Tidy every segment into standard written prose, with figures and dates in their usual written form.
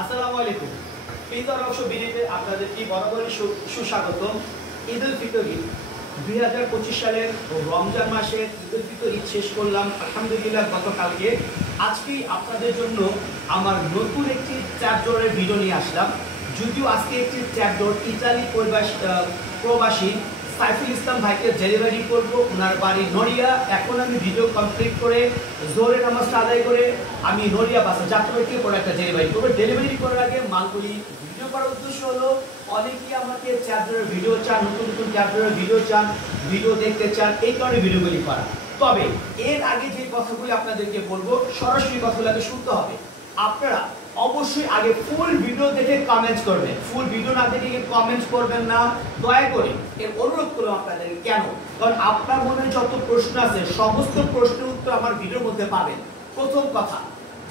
আসসালামু আলাইকুম। পিতার অংশ বিডিতে আপনাদেরকে বরাবরই সুস্বাগতম। ঈদ উল ফিতর 2025 সালের রমজান মাসের ঈদ উল ফিতর ঈদ শেষ করলাম আলহামদুলিল্লাহ গতকালকে। আজকেই আপনাদের জন্য আমার নতুন একটি চ্যাপ্টারের ভিডিও নিয়ে আসলাম। যদিও আজকে একটি চ্যাপ্টার ইতালি প্রবাসী সাইফুল ইসলাম ভাইকে ডেলিভারি করবো, ওনার বাড়ি নড়িয়া। এখন আমি ভিডিও কমপ্লিট করে জোহরের নামাজটা আদায় করে আমি নড়িয়া বাসা যাত্রাবাড়িকে প্রোডাক্টটা ডেলিভারি করবো। ডেলিভারি করার আগে মালগুলি ভিডিও করার উদ্দেশ্য হলো অনেকেই আমাকে চ্যাপ্টারের ভিডিও চান, নতুন নতুন চ্যাপ্টারের ভিডিও চান, ভিডিও দেখতে চান, এই কারণে ভিডিওগুলি করা। তবে এর আগে যে কথাগুলি আপনাদেরকে বলবো সরাসরি কথাগুলোকে শুনতে হবে। আপনারা অবশ্যই আগে ফুল ভিডিও দেখে কমেন্টস করবেন। ফুল ভিডিও না দেখে কমেন্টস করবেন না, দয়া করে এর অনুরোধ করলাম আপনাদের। কেন? কারণ আপনার মনে যত প্রশ্ন আছে সমস্ত প্রশ্নের উত্তর আমার ভিডিওর মধ্যে পাবেন। প্রথম কথা,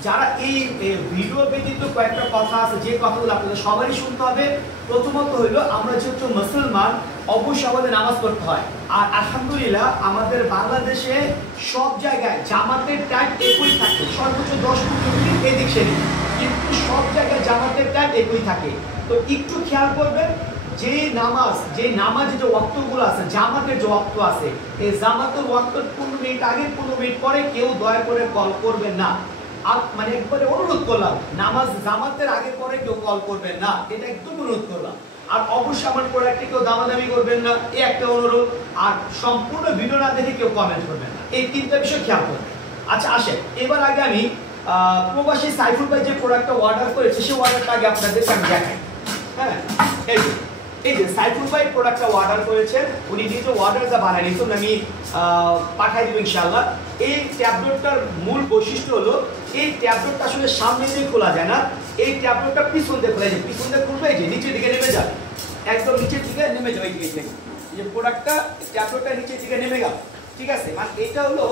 যারা এই ভিডিও ব্যতীত কয়েকটা কথা আছে যে কথাগুলো আপনাদের সবারই শুনতে হবে। প্রথমত হইলো আমরা যেহেতু মুসলমান অবশ্যই আমাদের নামাজ পড়তে হয়। আর আলহামদুলিল্লাহ আমাদের বাংলাদেশে সব জায়গায় জামাতের টাইম একই থাকে, সর্বোচ্চ 10-15 মিনিট এদিক সেদিক, কিন্তু সব জায়গায় জামাতের টাইম একই থাকে। তো একটু খেয়াল করবেন যে নামাজে যে ওয়াক্তগুলো আছে, জামাতের যে ওয়াক্ত আছে, এই জামাতের ওয়াক্ত 15 মিনিট আগে 15 মিনিট পরে কেউ দয়া করে কল করবেন না। মানে একবারে অনুরোধ করলাম, নামাজ জামাতের আগে পরে কেউ কল করবেন না, এটা একদম অনুরোধ করলাম। আর অবশ্যই আমার প্রোডাক্টে কেউ দামাদামি করবেন না, এই একটা অনুরোধ। আর সম্পূর্ণ ভিডিও না দেখে কেউ কমেন্ট করবেন না, এই তিনটা বিষয় খেয়াল করবেন। আচ্ছা আসেন, এবার আগে আমি প্রবাসী সাইফুল ভাই যে প্রোডাক্টটা অর্ডার করেছে সেই অর্ডারটা আগে আপনাদেরকে আমি দেখাই। হ্যাঁ, এই যে সাইফুল ভাই প্রোডাক্টটা অর্ডার করেছেন, উনি নিজে অর্ডারটা বানায় নিয়েছেন, আমি পাঠাই দেব ইনশাআল্লাহ। এই ট্যাবলেটটার মূল বৈশিষ্ট্য হলো এই ট্যাবলেটটা আসলে সামনে দিয়ে খোলা যায় না, এই ট্যাবলেটটা পিছন দিয়ে খোলা যায়। পিছন দিয়ে খুলবে, এই যে নিচের দিকে নেমে যাবে, একদম নিচের দিকে নেমে যাবে। এই যে প্রোডাক্টটা ট্যাবলেটটা নিচের দিকে নেমে গেল, ঠিক আছে? মানে এটা হলো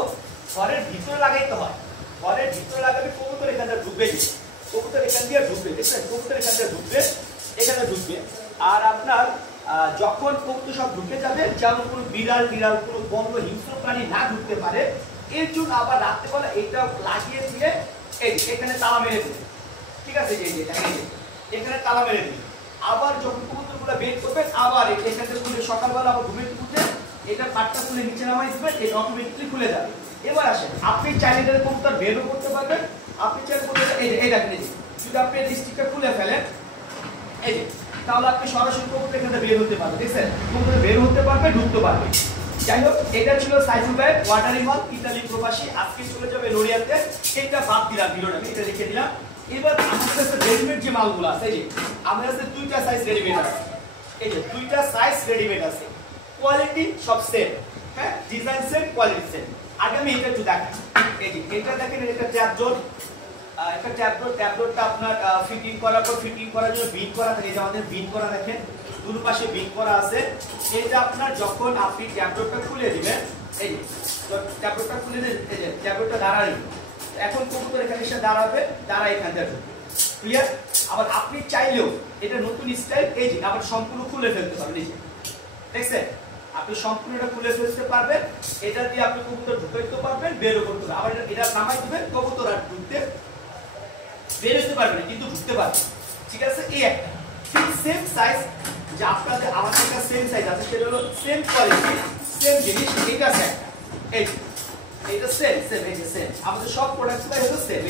ঘরের ভিতরে লাগাইতে হয়। ঘরের ভিতরে লাগাবে, কবুতর এখানে ঢুকবে, কবুতর এখান দিয়ে ঢুকবে, দেখছেন? কবুতর এখান দিয়ে ঢুকবে, এখানে ঢুকবে। আর আপনার যখন কবুতর সব ঢুকে যাবে, যেমন কোনো বিড়াল কোনো বন্য হিংস্র প্রাণী না ঢুকতে পারে, এর জন্য আবার রাত্রেবেলা এইটা লাগিয়ে দিয়ে এখানে তালা মেরে দেবে, ঠিক আছে? এখানে তালা মেরে দিবে। আবার যখন কবুতরগুলো বের করবেন, আবার এখানে খুলে সকালবেলা আবার ঘুমে উঠে এটা পাটটা খুলে নিচে নামাই দিবেন, এটা অটোমেটিকলি খুলে যাবে। এবার আসেন, আপনি চাইলে কবুতর বেরও করতে পারবেন। আপনি চাইলে এই দেখেন, যদি আপনি ডিস্ট্রিক্টটা খুলে ফেলেন, এই যে, তাহলে আপনি সরাসরি কবুতর এখানে বের হতে পারবেন, দেখছেন? কবুতর বের হতে পারবে, ঢুকতে পারবে। যাই হোক, এটা ছিল সাইফুল ভাই ওয়াটারি মাল, ইতালি প্রবাসী। আজকে চলে যাবে নড়িয়াতে, এটা বাদ দিলাম ভিডিওটা, এটা রেখে দিলাম। এবার আমাদের কাছে রেডিমেড যে মালগুলো আছে, এই যে আমাদের কাছে 2টা সাইজ রেডিমেড আছে, এই যে 2টা সাইজ রেডিমেড আছে, কোয়ালিটি সব সেম। হ্যাঁ, ডিজাইন সেম, কোয়ালিটি সেম। আগে আমি এটা একটু দেখাই। এই যে এটা দেখেন, এটা ট্যাবলেটটা আপনার ফিটিং করার পর ফিটিং করার জন্য বিট করা থাকে। এই যে আমাদের বিট করা দেখেন, দুটো পাশে বিট করা আছে। এটা আপনার যখন আপনি ট্যাবলেটটা খুলে দিবেন, এই যে ট্যাবলেটটা খুলে দিন, এই যে ট্যাবলেটটা দাঁড়াই, এখন কবুতর এখানে এসে দাঁড়াবে, দাঁড়ায় এখান থেকে, ক্লিয়ার? আবার আপনি চাইলেও এটা নতুন স্টাইল, এই যে আবার সম্পূর্ণ খুলে ফেলতে পারবেন, এই যে দেখছেন? আপনি সম্পূর্ণ এটা খুলে ফেলতে পারবেন। এটা দিয়ে আপনি কবুতর ঢুকাইতে পারবেন, বেরও করতে পারবেন। আবার এটা নামাই দিবেন, কবুতর আর ঢুকতে বের হতে পারবে না, কিন্তু ঢুকতে পারবে, ঠিক আছে? এই একটা ঠিক সেম সাইজ, যে আপনাদের আমাদের একটা সেম সাইজ আছে, সেটা হলো সেম কোয়ালিটি, সেম জিনিস। এটা আছে একটা, এইটা সেম, এই যে সেম, আমাদের সব প্রোডাক্টসটাই হলো সেম।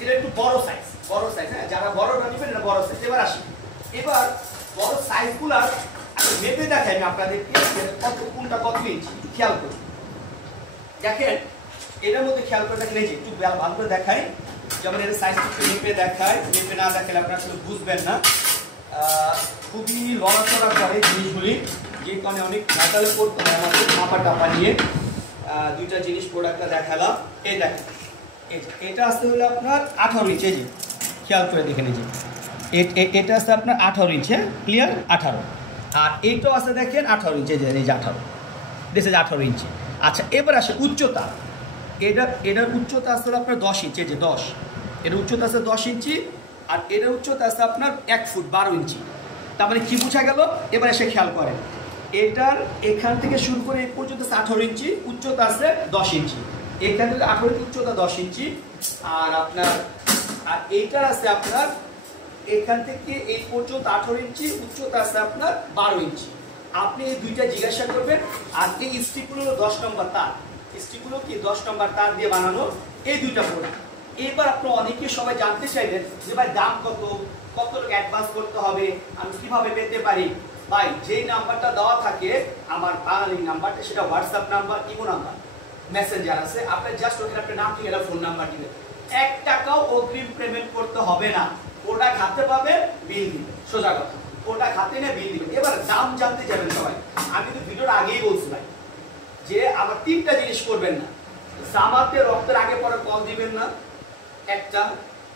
এটা একটু বড় সাইজ, হ্যাঁ, যারা বড়টা নেবেন এটা বড় সাইজ। এবার আসি, এবার বড় সাইজগুলার মেপে দেখাই আমি আপনাদেরকে, কোনটা কত ইঞ্চি খেয়াল করুন। দেখেন, এটার মধ্যে খেয়াল করে দেখেন, এই যে একটু ভালো করে দেখাই, যেমন এর সাইজটা একটু মেপে দেখায়। মেপে না দেখালে আপনারা আসলে বুঝবেন না। খুবই লড়াচড়া করে জিনিসগুলি, যে কারণে অনেক ভেজালে পড়তে হয় আমাদের মাপা টাপা নিয়ে। 2টা জিনিস প্রোডাক্টটা দেখালাম। এই দেখেন, এটা আসতে হলো আপনার 18 ইঞ্চি, এই যে খেয়াল করে দেখেন, এই যে এটা আসতে আপনার 18 ইঞ্চি, ক্লিয়ার? 18। আর এইটাও আছে দেখেন 18 ইঞ্চি, এই যে 18, দিস ইজ 18 ইঞ্চি। আচ্ছা, এবার আসে উচ্চতা। এটার উচ্চতা আসলে আপনার 10 ইঞ্চি, এই যে 10, এর উচ্চতা আছে 10 ইঞ্চি। আর এটার উচ্চতা আছে আপনার 1 ফুট 12 ইঞ্চি। তার মানে কি বোঝা গেল? এবার এসে খেয়াল করেন, এটার এখান থেকে শুরু করে এই পর্যন্ত 18 ইঞ্চি, উচ্চতা আছে 10 ইঞ্চি। এখান থেকে 18 ইঞ্চি উচ্চতা 10 ইঞ্চি। আর আপনার আর এইটার আছে আপনার এখান থেকে এই পর্যন্ত 18 ইঞ্চি, উচ্চতা আছে আপনার 12 ইঞ্চি। আপনি এই দুইটা জিজ্ঞাসা করবেন। আর এই স্টিকগুলো 10 নম্বর তার, স্টিকগুলো কি 10 নম্বর তার দিয়ে বানানো এই দুইটা প্রোডাক্ট। এবার আপনি অনেকে সবাই জানতে চাইবেন যে ভাই দাম কত, কত টাকা অ্যাডভান্স করতে হবে, আমি কিভাবে পেতে পারি। ভাই যেই নাম্বারটা দেওয়া থাকে আমার বাঙালি নাম্বারটা, সেটা WhatsApp number, imo number, Messenger আছে, আপনি জাস্ট ওখানে আপনার নাম ঠিকানা ফোন নাম্বার দিবেন। 1 টাকাও অগ্রিম পেমেন্ট করতে হবে না। ওটা খাতে পাবে, বিল দিবেন, সোজা কথা। ওটা খাতে নিয়ে বিল দিবেন। এবার দাম জানতে যাবেন সবাই। আমি তো ভিডিওর আগেই বলছি ভাই যে আমার 3টা জিনিস করবেন না। জামাতে রক্তের আগে পরে কল দিবেন না, একটা।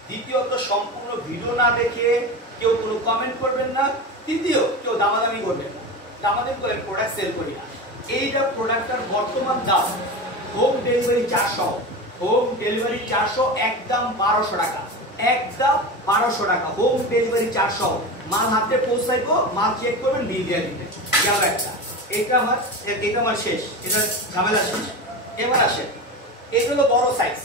দ্বিতীয়ত সম্পূর্ণ ভিডিও না দেখে কেউ কোনো কমেন্ট করবেন না। তৃতীয়, কেউ দামাদামি করবেন না। দামাদামি করে প্রোডাক্ট সেল করি না। এইটা প্রোডাক্টটার বর্তমান দাম হোম ডেলিভারি 400, হোম ডেলিভারি 400, একদম 1200 টাকা, একদম 1200 টাকা, হোম ডেলিভারি 400। মাল হাতে পৌঁছাইবো, মাল চেক করবেন, বিল দিয়ে দিবেন। গেল একটা। এটা আমার শেষ, এটা ঝামেলা শেষ। এবার আসেন, এই হলো বড় সাইজ।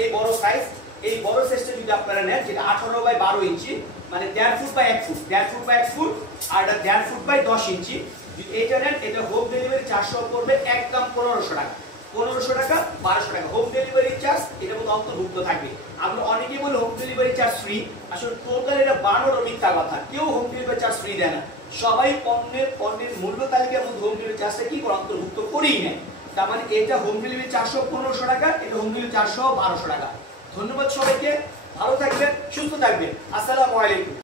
এই বড় সাইজ, এই বড় সাইজটা যদি আপনারা নেন, যেটা 18 বাই 12 ইঞ্চি, মানে 1.5 foot by 1 foot, 1.5 foot by 1 foot, আর এটা 1.5 ফুট বাই 10 ইঞ্চি। যদি এটা নেন, এটা হোম ডেলিভারি 400 পড়বে, একদম 1500 টাকা, 1500 টাকা, 1200 টাকা হোম ডেলিভারি চার্জ এটার মধ্যে অন্তর্ভুক্ত থাকবে। আমরা অনেকেই বলে হোম ডেলিভারি চার্জ ফ্রি, আসলে টোটাল এটা বানোর মিথ্যা কথা। কেউ হোম ডেলিভারি চার্জ ফ্রি দেয় না। সবাই পণ্যের মূল্য তালিকার মধ্যে হোম ডেলিভারি চার্জটা কি করে অন্তর্ভুক্ত করেই নেয়। তার মানে এটা হোম ডেলিভারি 400 1500 টাকা, এটা হোম ডেলিভারি 400 1200 টাকা। ধন্যবাদ সবাইকে, ভালো থাকবেন, সুস্থ থাকবেন। আসসালামু আলাইকুম।